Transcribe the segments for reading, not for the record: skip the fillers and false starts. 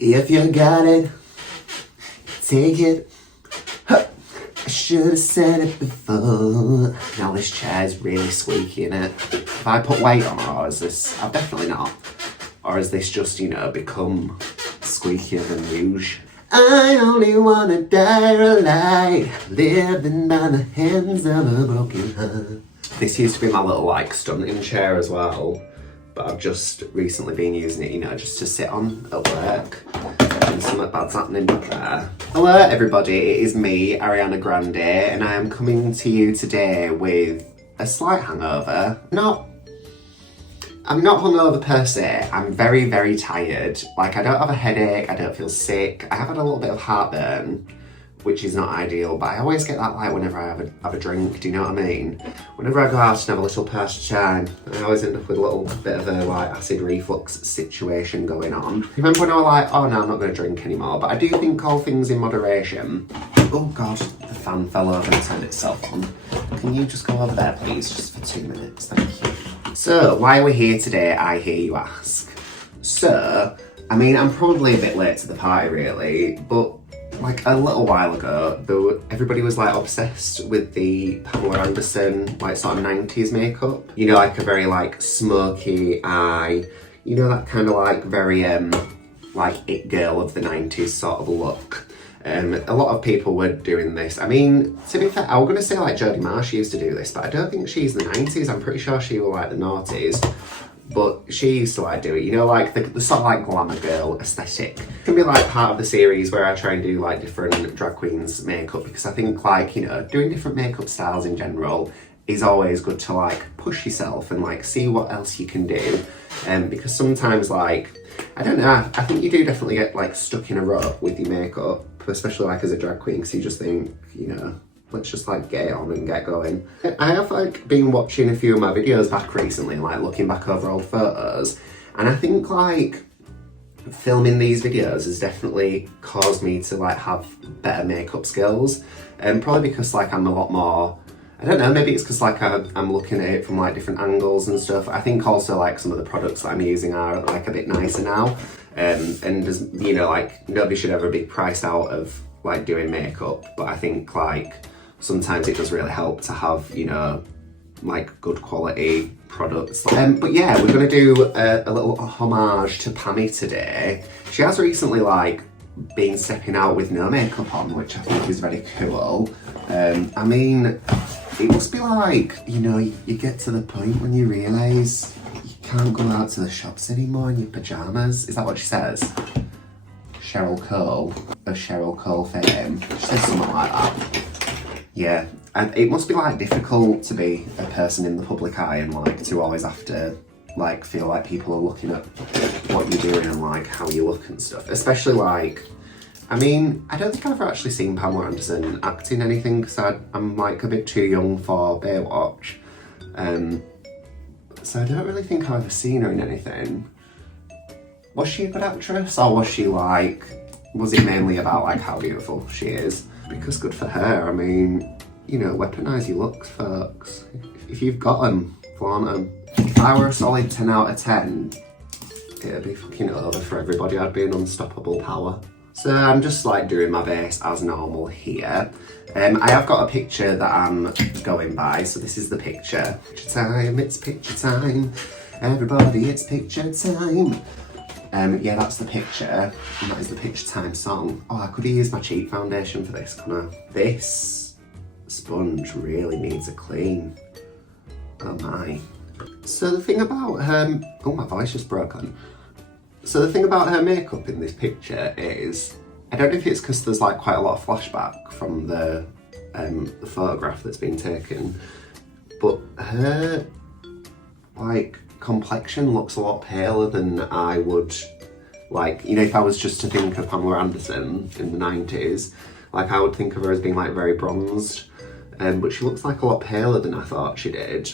If you got it, take it. I should have said it before. Now this chair's really squeaky in it. If I put weight on it, or is this... I've definitely not. Or is this just, you know, become squeakier than usual? I only wanna die alive, living by the hands of a broken heart. This used to be my little, like, stunting chair as well. But I've just recently been using it, you know, just to sit on at work. And something bad's happening back there. Hello everybody, it is me, Ariana Grande, and I am coming to you today with a slight hangover. I'm not hungover per se, I'm very, very tired. Like, I don't have a headache, I don't feel sick. I have had a little bit of heartburn, which is not ideal, but I always get that, like, whenever I have a drink, do you know what I mean? Whenever I go out and have a little burst of time, I always end up with a little bit of a, like, acid reflux situation going on. Remember when I was like, oh no, I'm not going to drink anymore, but I do think all things in moderation. Oh god, the fan fell over and turned itself on. Can you just go over there, please, just for 2 minutes, thank you. So, why are we here today, I hear you ask? So, I mean, I'm probably a bit late to the party, really, but like a little while ago, everybody was like obsessed with the Pamela Anderson, like sort of 90s makeup. You know, like a very like smoky eye, you know, that kind of like very like it girl of the 90s sort of look. A lot of people were doing this. I mean, to be fair, I was going to say like Jodie Marsh used to do this, but I don't think she's the 90s. I'm pretty sure she was like the noughties. But she used to like do it, you know, like the sort of like glamour girl aesthetic. It can be like part of the series where I try and do like different drag queens makeup, because I think like, you know, doing different makeup styles in general is always good to like push yourself and like see what else you can do. Because sometimes like, I don't know, I think you do definitely get like stuck in a rut with your makeup, especially like as a drag queen, because you just think, you know, let's just like get on and get going. I have like been watching a few of my videos back recently, like looking back over old photos, and I think like filming these videos has definitely caused me to like have better makeup skills. And probably because like I'm a lot more, I don't know, maybe it's because like I'm looking at it from like different angles and stuff. I think also like some of the products that I'm using are like a bit nicer now. And as you know, like nobody should ever be priced out of like doing makeup, but I think like sometimes it does really help to have, you know, like good quality products. But yeah, we're gonna do a little homage to Pammy today. She has recently like been stepping out with no makeup on, which I think is very cool. I mean, it must be like, you know, you get to the point when you realise you can't go out to the shops anymore in your pyjamas. Is that what she says? Cheryl Cole, of Cheryl Cole fame. She says something like that. Yeah, and it must be like difficult to be a person in the public eye and like to always have to like feel like people are looking at what you're doing and like how you look and stuff. Especially like, I mean, I don't think I've ever actually seen Pamela Anderson act in anything because I'm like a bit too young for Baywatch. So I don't really think I've ever seen her in anything. Was she a good actress, or was she like, was it mainly about like how beautiful she is? Because good for her, I mean, you know, weaponise your looks, folks. If you've got them, flaunt them. If I were a solid 10 out of 10, it'd be fucking over for everybody. I'd be an unstoppable power. So I'm just like doing my best as normal here. I have got a picture that I'm going by, so this is the picture. Picture time, it's picture time. Everybody, it's picture time. Yeah, that's the picture, and that is the picture time song. Oh, I could have used my cheek foundation for this, couldn't I? This sponge really needs a clean. Oh my. So the thing about her, oh my voice just broke on. So the thing about her makeup in this picture is, I don't know if it's because there's like quite a lot of flashback from the photograph that's been taken, but her like complexion looks a lot paler than I would, like, you know, if I was just to think of Pamela Anderson in the 90s, like I would think of her as being like very bronzed, but she looks like a lot paler than I thought she did.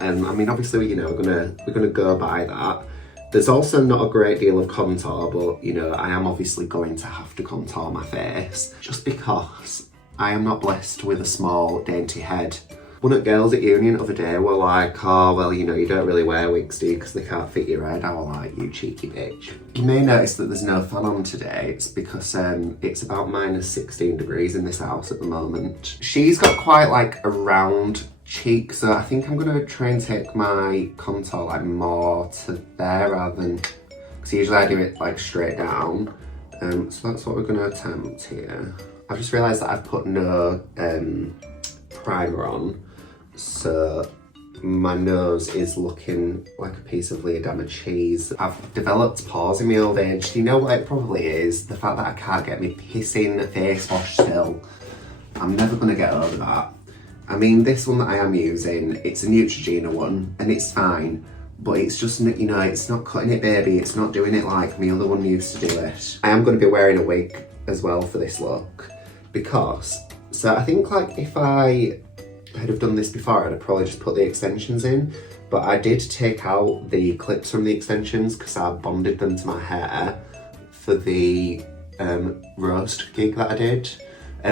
I mean, obviously, you know, we're gonna go by that. There's also not a great deal of contour, but you know, I am obviously going to have to contour my face just because I am not blessed with a small, dainty head. One of the girls at uni the other day were like, oh, well, you know, you don't really wear wigs, do you, because they can't fit your head. I was like, you cheeky bitch. You may notice that there's no fan on today. It's because it's about -16 degrees in this house at the moment. She's got quite like a round cheek, so I think I'm gonna try and take my contour like more to there rather than, because usually I do it like straight down. So that's what we're gonna attempt here. I've just realised that I've put no primer on, so my nose is looking like a piece of Leodama cheese. I've developed pores in my old age. You know what it probably is? The fact that I can't get me pissing face wash still. I'm never gonna get over that. I mean, this one that I am using, it's a Neutrogena one, and it's fine, but it's just, you know, it's not cutting it, baby. It's not doing it like my other one used to do it. I am gonna be wearing a wig as well for this look, because, so I think like if I had have done this before, I'd have probably just put the extensions in, but I did take out the clips from the extensions because I bonded them to my hair for the roast gig that I did,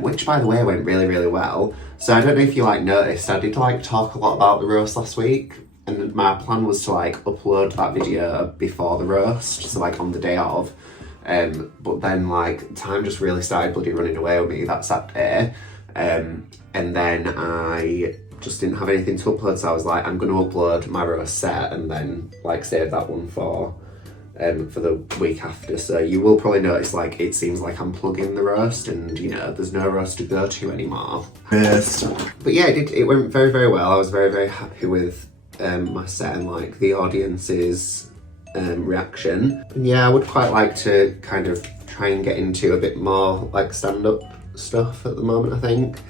which by the way went really, really well. So I don't know if you like noticed, I did like talk a lot about the roast last week, and my plan was to like upload that video before the roast, so like on the day of, but then like time just really started bloody running away with me that Saturday. And then I just didn't have anything to upload, so I was like, I'm going to upload my roast set and then like save that one for the week after. So you will probably notice like it seems like I'm plugging the roast, and you know there's no roast to go to anymore. Yes. But yeah, it went very, very well. I was very, very happy with my set and like the audience's reaction. And yeah, I would quite like to kind of try and get into a bit more like stand-up stuff at the moment, I think.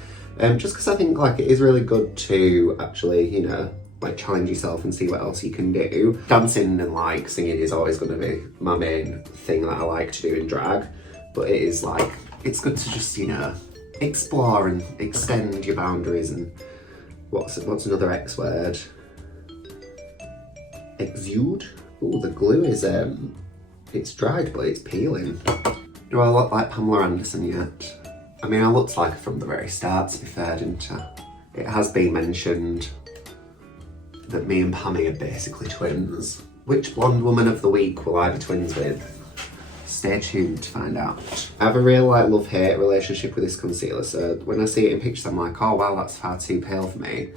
Just because I think like it is really good to actually, you know, like challenge yourself and see what else you can do. Dancing and like singing is always going to be my main thing that I like to do in drag, but it is like, it's good to just, you know, explore and extend your boundaries. And what's another X word? Exude? Oh, the glue is it's dried but it's peeling. Do I look like Pamela Anderson yet? I mean, I looked like her from the very start, to be fair, didn't I? It has been mentioned that me and Pammy are basically twins. Which blonde woman of the week will I be twins with? Stay tuned to find out. I have a real like love-hate relationship with this concealer, so when I see it in pictures I'm like, oh wow, that's far too pale for me.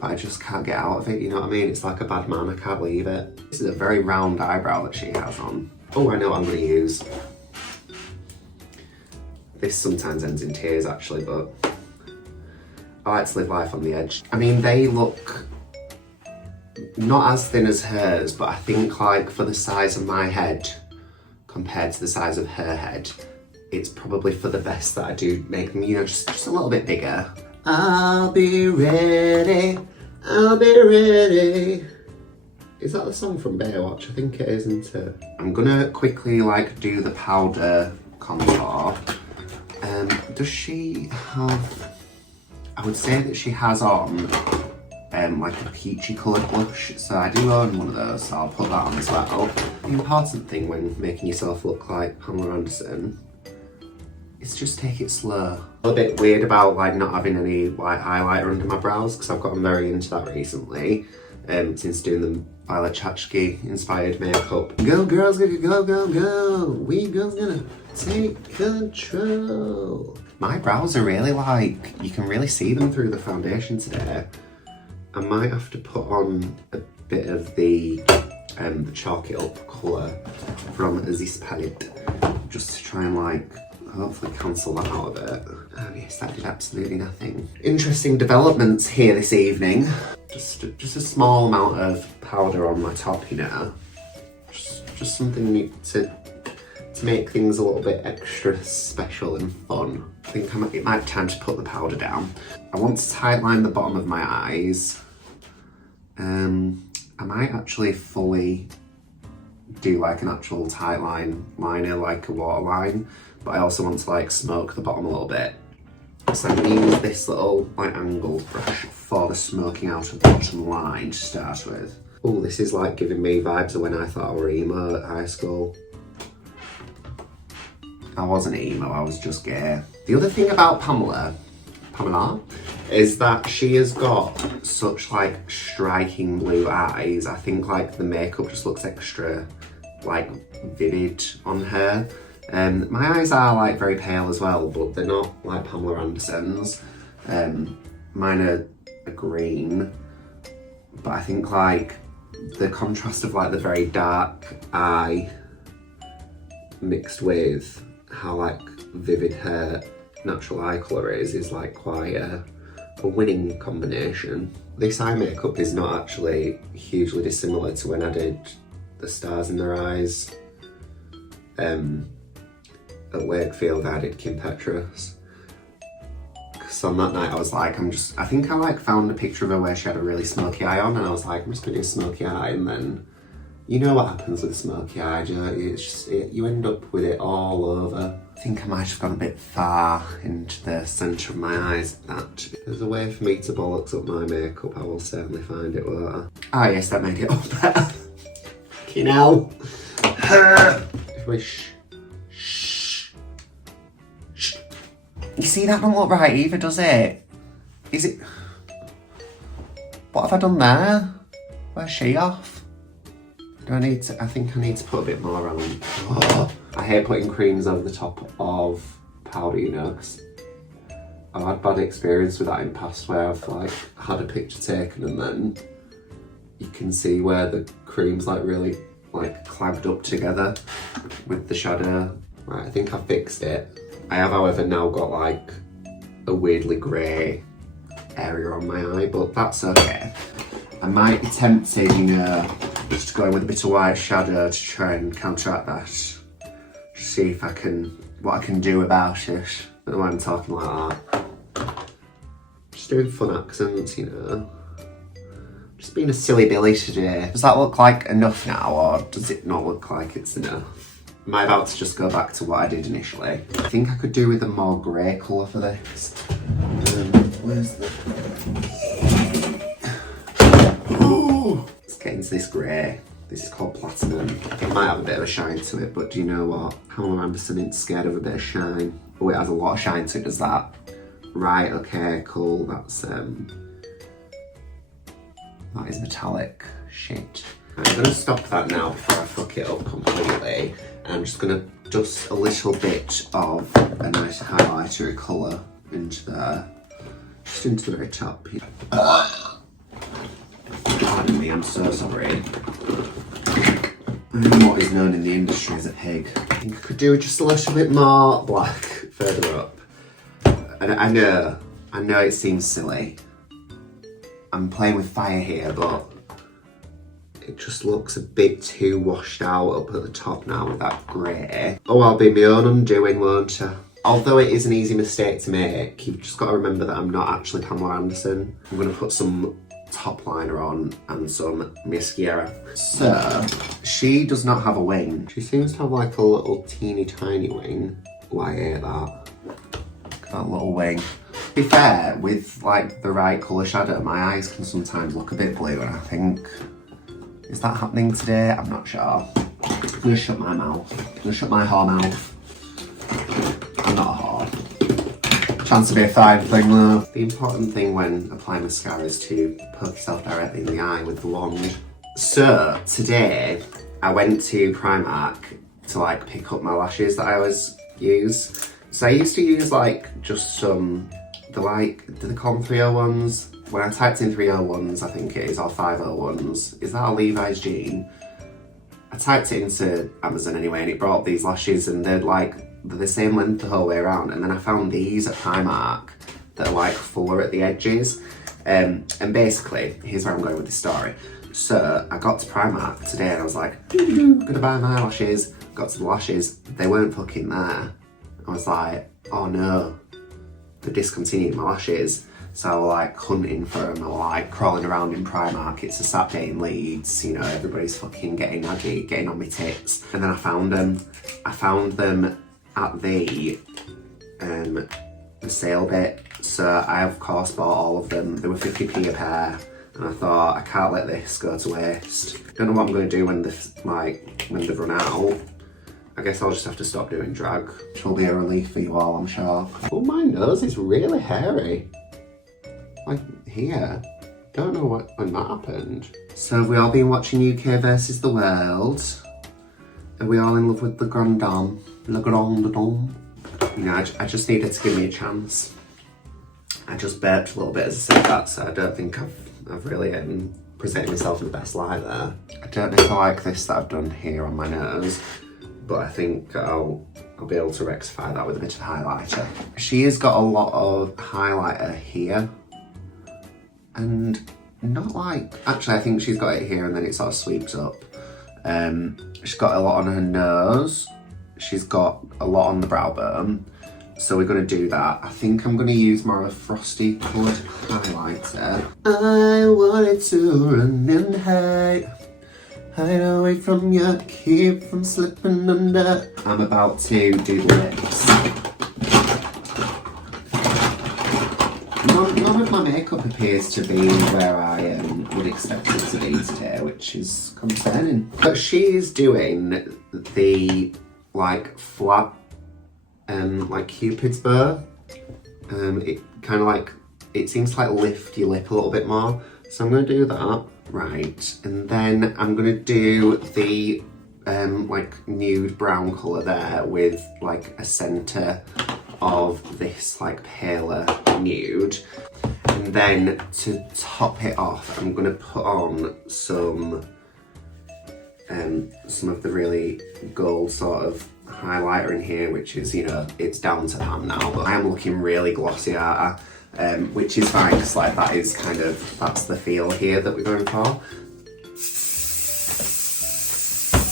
But I just can't get out of it, you know what I mean? It's like a bad man, I can't believe it. This is a very round eyebrow that she has on. Oh, I know what I'm gonna use. This sometimes ends in tears actually, but I like to live life on the edge. I mean, they look not as thin as hers, but I think like for the size of my head compared to the size of her head, it's probably for the best that I do make them, you know, just a little bit bigger. I'll be ready, I'll be ready. Is that the song from Baywatch? I think it is, isn't it? I'm gonna quickly like do the powder contour. Does she have, I would say that she has on like a peachy coloured blush, so I do own one of those, so I'll put that on as well. The important thing when making yourself look like Pamela Anderson is just take it slow. I'm a bit weird about like not having any like highlighter under my brows, because I've gotten very into that recently, since doing the Violet Chachki inspired makeup. Go girls, go, go, go, go. We girls gonna take control. My brows are really like, you can really see them through the foundation today. I might have to put on a bit of the chalk it up colour from this palette, just to try and like hopefully cancel that out of it. Oh yes, that did absolutely nothing. Interesting developments here this evening. Just a small amount of powder on my top, you know. Just something to make things a little bit extra special and fun. I think it might be time to put the powder down. I want to tightline the bottom of my eyes. I might actually fully do like an actual tight liner, like a waterline, but I also want to like smoke the bottom a little bit. So I'm going to use this little like angled brush for the smoking out of the bottom line to start with. Oh, this is like giving me vibes of when I thought I were emo at high school. I wasn't emo, I was just gay. The other thing about Pamela, is that she has got such like striking blue eyes. I think like the makeup just looks extra like vivid on her. My eyes are like very pale as well, but they're not like Pamela Anderson's. Mine are green, but I think like the contrast of like the very dark eye mixed with how like vivid her natural eye colour is like quite a winning combination. This eye makeup is not actually hugely dissimilar to when I did the stars in their eyes at Wakefield. I did Kim Petras. Because on that night I was like, I think I like found a picture of her where she had a really smoky eye on, and I was like, I'm just gonna do a smoky eye, and then you know what happens with a smoky eye, it's just, you end up with it all over. I think I might have gone a bit far into the centre of my eyes. That there's a way for me to bollocks up my makeup, I will certainly find it, won't I? Ah yes, that made it all better. Fucking hell. Shh. You see, that don't look right either, does it? Is it? What have I done there? Where's she off? Do I need to? I think I need to put a bit more on. Oh, I hate putting creams over the top of powder, you know, because I've had bad experience with that in the past where I've like had a picture taken and then you can see where the cream's like really like clagged up together with the shadow. Right, I think I fixed it. I have, however, now got like a weirdly grey area on my eye, but that's okay. I might be tempted, you know, just to go in with a bit of white shadow to try and counteract that. See if what I can do about it. I don't know why I'm talking like that. Just doing fun accents, you know. Just being a silly Billy today. Does that look like enough now, or does it not look like it's enough? Am I about to just go back to what I did initially? I think I could do with a more grey colour for this. Where's the... Ooh, let's get into this grey. This is called platinum. It might have a bit of a shine to it, but do you know what? Pamela Anderson isn't scared of a bit of shine. Oh, it has a lot of shine to it, does that? Right, okay, cool. That's that is metallic. Shit. I'm gonna stop that now before I fuck it up completely. I'm just gonna dust a little bit of a nice highlighter colour into there. Just into the very top here. Pardon me, I'm so sorry. I'm what is known in the industry as a pig. I think I could do just a little bit more black further up. And I know it seems silly. I'm playing with fire here, but it just looks a bit too washed out up at the top now with that grey. Oh, I'll be my own undoing, won't I? Although it is an easy mistake to make, you've just got to remember that I'm not actually Pamela Anderson. I'm going to put some top liner on and some mascara. So, she does not have a wing. She seems to have like a little teeny tiny wing. Oh, I hate that. That little wing. To be fair, with like the right colour shadow, my eyes can sometimes look a bit blue, and I think, is that happening today? I'm not sure. I'm gonna shut my mouth. I'm gonna shut my whore mouth. I'm not a whore. Chance to be a fine thing though. The important thing when applying mascara is to poke yourself directly in the eye with the wand. So today I went to Primark to like pick up my lashes that I always use. So I used to use like just some, do they call them 301s? When I typed in 301s, I think it is, or 501s, is that a Levi's jean? I typed it into Amazon anyway, and it brought these lashes, and they're the same length the whole way around. And then I found these at Primark that are like fuller at the edges. And basically, here's where I'm going with this story. So I got to Primark today and I was like, gonna buy my lashes. Got to the lashes, they weren't fucking there. I was like, oh no, they discontinued my lashes. So I was like hunting for them, I was like crawling around in Primark. It's a Saturday in Leeds, you know, everybody's fucking getting aggy, getting on my tits. And then I found them. I found them at the sale bit. So I of course bought all of them. They were 50p a pair. And I thought, I can't let this go to waste. Don't know what I'm going to do when they've run out. I guess I'll just have to stop doing drag, which will be a relief for you all, I'm sure. Oh, my nose is really hairy. Like, here. Don't know when that happened. So have we all been watching UK versus the World? Are we all in love with the Grand Dame? Le Grand Dame? You know, I just needed to give me a chance. I just burped a little bit as I said that, so I don't think I've really presented myself in the best light there. I don't know if I like this that I've done here on my nose, but I think I'll be able to rectify that with a bit of highlighter. She has got a lot of highlighter here, and not like, actually I think she's got it here and then it sort of sweeps up. She's got a lot on her nose, she's got a lot on the brow bone, so we're going to do that. I think I'm going to use more of a frosty coloured highlighter. I wanted to run and hide away from you, keep from slipping under. I'm about to do the lips. None of my makeup appears to be where I would expect it to be today, which is concerning. But she's doing the like flat like Cupid's bow. It kind of like, it seems to like lift your lip a little bit more. So I'm going to do that. Right, and then I'm going to do the like nude brown colour there with like a centre of this like paler nude. And then to top it off, I'm going to put on some of the really gold sort of highlighter in here, which is, you know, it's down to Pam now, but I am looking really glossy, aren't I? Which is fine, because like that is kind of, that's the feel here that we're going for.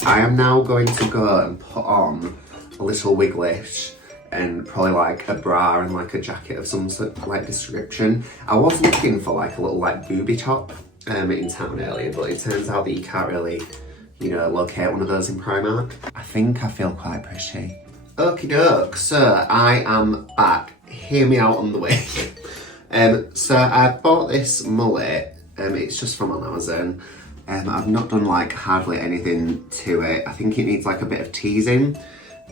I am now going to go and put on a little wiglish and probably like a bra and like a jacket of some sort of like description. I was looking for like a little like booby top in town earlier, but it turns out that you can't really, you know, locate one of those in Primark. I think I feel quite pretty. Okie doke, so I am back. Hear me out on the way. So I bought this mullet, it's just from on Amazon. I've not done like hardly anything to it. I think it needs like a bit of teasing.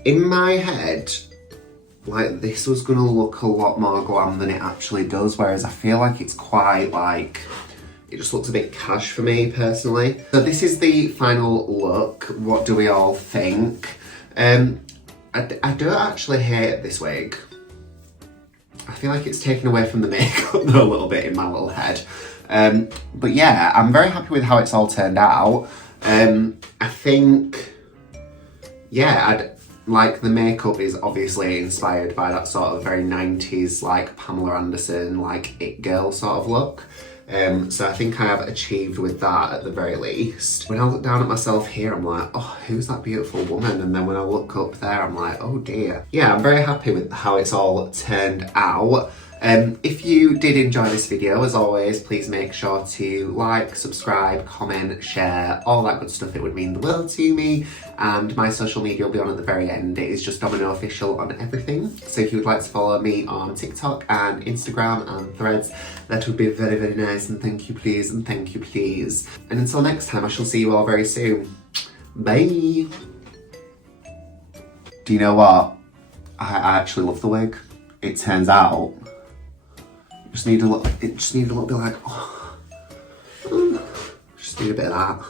In my head, like this was gonna look a lot more glam than it actually does, whereas I feel like it's quite like, it just looks a bit cash for me personally. So this is the final look. What do we all think? I don't actually hate this wig. I feel like it's taken away from the makeup though a little bit in my little head. But yeah, I'm very happy with how it's all turned out. I think, yeah, like the makeup is obviously inspired by that sort of very 90s like Pamela Anderson, like it girl sort of look. So I think I have achieved with that at the very least. When I look down at myself here, I'm like, oh, who's that beautiful woman? And then when I look up there, I'm like, oh dear. Yeah, I'm very happy with how it's all turned out. If you did enjoy this video, as always, please make sure to like, subscribe, comment, share, all that good stuff. It would mean the world to me. And my social media will be on at the very end. It is just Domino Official on everything. So if you would like to follow me on TikTok and Instagram and Threads, that would be very, very nice. And thank you, please, and thank you, please. And until next time, I shall see you all very soon. Bye. Do you know what? I actually love the wig. It turns out, it just needed a little bit like, oh, just need a bit of that.